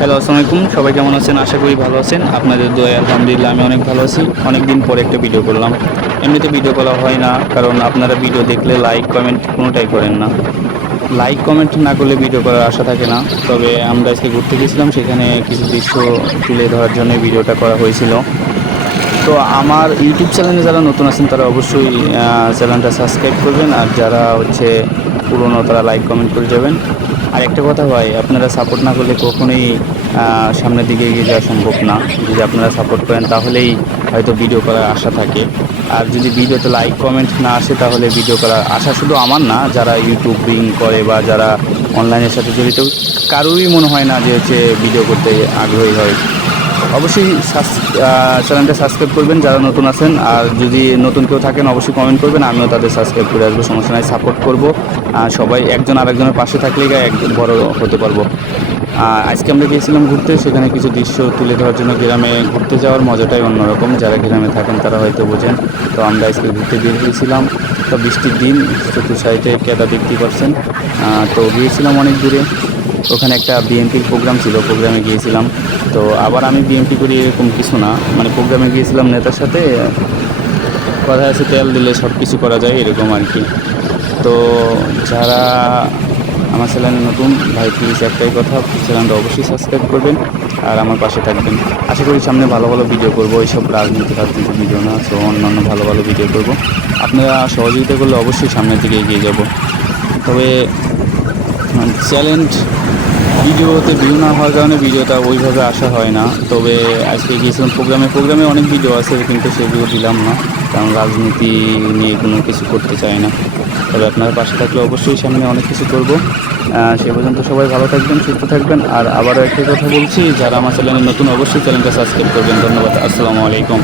Hello আলাইকুম। সবাই কেমন আছেন? আশা করি ভালো আছেন। আপনাদের দোয়া আলহামদুলিল্লাহ, আমি অনেক ভালো আছি। অনেক দিন পরে একটা ভিডিও করলাম। এমনিতে ভিডিও করা হয় না, কারণ আপনারা ভিডিও দেখলে লাইক কমেন্ট কোনোটাই করেন না। লাইক কমেন্ট না করলে ভিডিও করার আশা থাকে না। তবে আমরা আজকে ঘুরতে গেছিলাম, সেখানে কিছু দৃশ্য তুলে ধরার জন্য ভিডিওটা করা হয়েছিল। তো আমার ইউটিউব চ্যানেলে যারা নতুন আছেন, তারা অবশ্যই চ্যানেলটা সাবস্ক্রাইব করবেন। আর যারা হচ্ছে পুরনো, তারা লাইক কমেন্ট করে যাবেন। আর একটা কথা হয় আপনারা সাপোর্ট না করলে কখনোই সামনের দিকে এগিয়ে যাওয়া সম্ভব না। যদি আপনারা সাপোর্ট করেন, তাহলেই হয়তো ভিডিও করার আশা থাকে। আর যদি ভিডিওতে লাইক কমেন্ট না আসে, তাহলে ভিডিও করার আশা শুধু আমার না, যারা ইউটিউবিং করে বা যারা অনলাইনের সাথে জড়িত, কারোরই মনে হয় না যে হচ্ছে ভিডিও করতে আগ্রহী হয়। অবশ্যই চ্যানেলটা সাবস্ক্রাইব করবেন যারা নতুন আছেন। আর যদি নতুন কেউ থাকেন অবশ্যই কমেন্ট করবেন। আমিও তাদের সাবস্ক্রাইব করে আসব। সমস্যা নাই সাপোর্ট করব। সবাই একজন আরেকজনের পাশে থাকলেই একজন বড় হতে পারব। আজকে আমরা গিয়েছিলাম ঘুরতে। সেখানে কিছু দৃশ্য তুলে ধরার জন্য গ্রামে ঘুরতে যাওয়ার মজাটাই অন্যরকম। যারা গ্রামে থাকেন তারা হয়তো বোঝেন। তো আমরা আজকে ঘুরতে বের হয়েছিলাম। তো বৃষ্টির দিন চতুর সাইডে কেদা পাচ্ছেন আহ, তো গিয়েছিলাম অনেক দূরে। ওখানে একটা বিএনপির প্রোগ্রাম ছিল প্রোগ্রামে গিয়েছিলাম। তো আবার আমি বিএনপি করি এরকম কিছু না। মানে প্রোগ্রামে গিয়েছিলাম নেতার সাথে, কথা আছে, তেল দিলে সব কিছু করা যায়, এরকম আর কি। তো যারা আমার চ্যানেলে নতুন, ভাই প্লিজ একটাই কথা, চ্যানেলটা অবশ্যই সাবস্ক্রাইব করবেন আর আমার পাশে থাকবেন। আশা করি সামনে ভালো ভালো ভিডিও করব, এইসব রাজনীতি রাজনীতি ভিডিও না, তো অন্যান্য ভালো ভালো ভিডিও করব। আপনারা সহযোগিতা করলে অবশ্যই সামনের দিকে এগিয়ে যাব। তবে চ্যালেঞ্জ ভিডিওতে ভিউ না হওয়ার কারণে ভিডিওটা ওইভাবে আসা হয় না। তবে আজকে গিয়েছিলাম প্রোগ্রামে প্রোগ্রামে অনেক ভিডিও আছে, কিন্তু সেগুলো দিলাম না, কারণ রাজনীতি নিয়ে কোনো কিছু করতে চাই না। তবে আপনার পাশে থাকলে অবশ্যই সামনে অনেক কিছু করব। সে পর্যন্ত সবাই ভালো থাকবেন, সুস্থ থাকবেন, আর আবারও একটা কথা বলছি, যারা আমার চ্যানেলে নতুন অবশ্যই চ্যানেলটা সাবস্ক্রাইব করবেন। ধন্যবাদ, আসসালামু আলাইকুম।